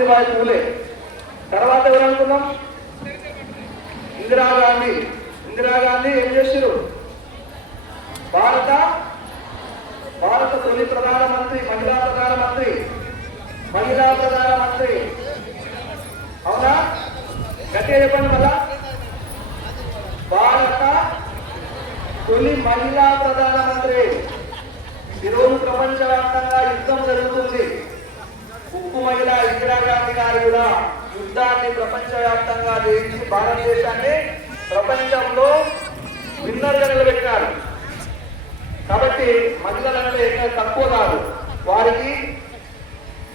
సావిత్రిబాయి పూలే, తర్వాత ఎవరు అనుకున్నాం? ఇందిరాగాంధీ. ఇందిరాగాంధీ ఏం చేశారు? భారత తొలి ప్రధానమంత్రి, మహిళా ప్రధానమంత్రి. అవునా? గట్టిగా చెప్పండి మళ్ళా. భారత తొలి మహిళా ప్రధానమంత్రి. ఈరోజు ప్రపంచవ్యాప్తంగా యుద్ధం జరుగుతుంది. ఉక్కు మహిళ ఇందిరాగాంధీ గారు కూడా యుద్ధాన్ని ప్రపంచవ్యాప్తంగా చేసి భారతదేశాన్ని ప్రపంచంలో విన్నర్గా నిలబెట్టారు. కాబట్టి మహిళలంటే తక్కువ కాదు. వారికి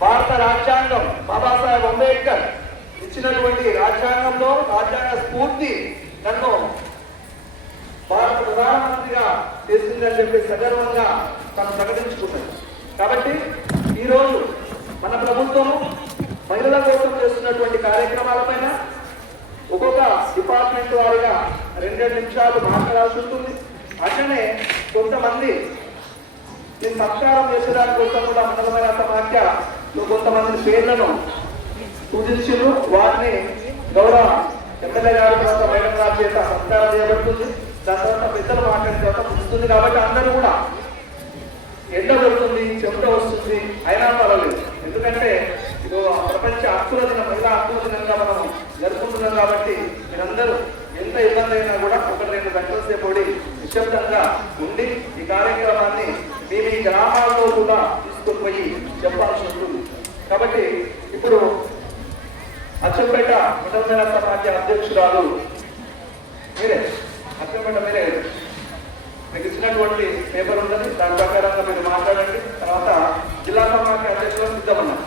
భారత రాజ్యాంగం, బాబాసాహెబ్ అంబేద్కర్ ఇచ్చినటువంటి రాజ్యాంగంలో రాజ్యాంగ స్ఫూర్తి నన్ను భారత ప్రధానమంత్రిగా చేస్తుందని చెప్పి సగర్వంగా తను ప్రకటించుకున్నది. కాబట్టి ఈరోజు మన ప్రభుత్వము మహిళల కోసం చేస్తున్నటువంటి కార్యక్రమాలపైన ఒక్కొక్క డిపార్ట్మెంట్ వారిగా 2 నిమిషాలు మాట్లాడాల్సి ఉంటుంది. అట్లనే కొంతమంది దీన్ని సంస్కారం చేసేదాని కోసం కూడా మండలమైన సమాఖ్యలో కొంతమంది పేర్లను సూచించారు. వారిని గౌరవ ఎమ్మెల్యే గారు తర్వాత మేడం గారి చేత సంస్కారం చేయబడుతుంది. దాని తర్వాత పెద్దలు మాట్లాడిన తర్వాత ముగుస్తుంది. కాబట్టి అందరూ కూడా ఎండ పడుతుంది, చెమట వస్తుంది, అయినా పర్వాలేదు. ఎందుకంటే ఇది ప్రపంచ హక్కుల దినం, మహిళా హక్కుల దినంగా మనం జరుపుకుంటున్నాం. కాబట్టి మీరందరూ ఎంత ఇబ్బంది అయినా కూడా 1-2 గంటల సేపు నిశ్శబ్దంగా ఉండి ఈ కార్యక్రమాన్ని మీ గ్రామాల్లో కూడా తీసుకొని పోయి చెప్పాల్సి ఉంటుంది. కాబట్టి ఇప్పుడు అచ్చంపేట మండల సమాఖ్య అధ్యక్షురాలు మీరే. అచ్చంపేట మీరే. మీకు ఇచ్చినటువంటి పేపర్ ఉందని దాని ప్రకారంగా మీరు మాట్లాడండి. తర్వాత జిల్లా సమాఖ్య అధ్యక్షులు సిద్ధమన్నారు.